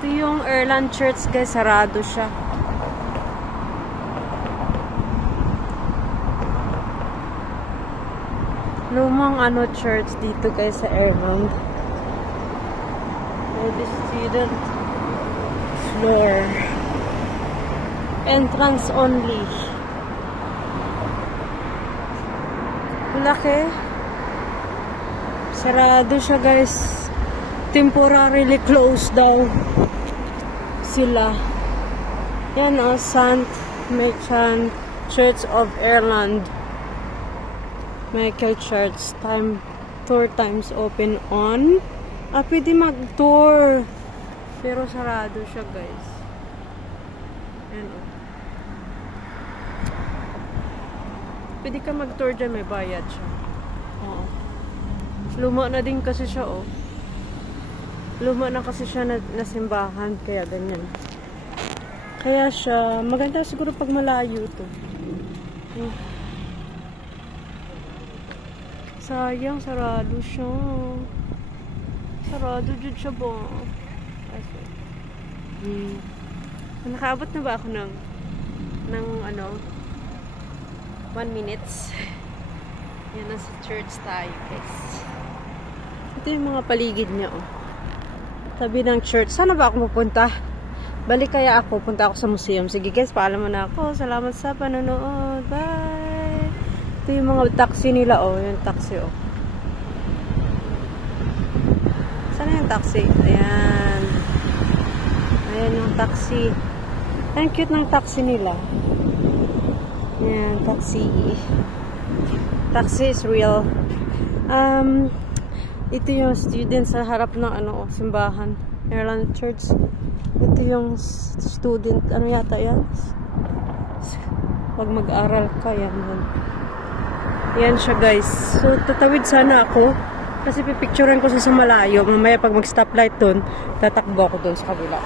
Ito yung Ireland Church guys, sarado siya. Lumang church dito guys sa Ireland. The student floor. Entrance only. Laki. Sarado siya guys. Temporarily closed daw sila. Yan St. Michael Church of Ireland. Michael Church. Tour times open on. Pwede mag-tour. Pero sarado siya guys. Yan Pwede ka mag-tour dyan. May bayad siya. Oo. Luma na din kasi siya Luma na kasi siya na simbahan, kaya ganyan. Kaya siya, maganda siguro pag malayo to. Sayang, sarado siya. Sarado dyan siya ba? Nakaabot na ba ako ng 1 minutes? Yan, nasa church tayo, guys. Ito yung mga paligid niya, Tabi ng church. Sana ba ako pupunta? Balik kaya ako. Punta ako sa museum. Sige guys, paalam na ako. Salamat sa panonood. Bye! Ito yung mga taxi nila, Yung taxi, Sana yung taxi? Ayan. Ayan yung taxi. Ang cute ng taxi nila. Ayan, taxi. Taxi is real. Ito yung student sa harap ng simbahan. Ireland Church. Ito yung student. Ano yata yan? Pag mag-aral ka, yan. Yan siya guys. So, tatawid sana ako. Kasi pipicturean ko sa malayo. Mamaya pag mag-stoplight dun, tatakbo ako dun sa kabila.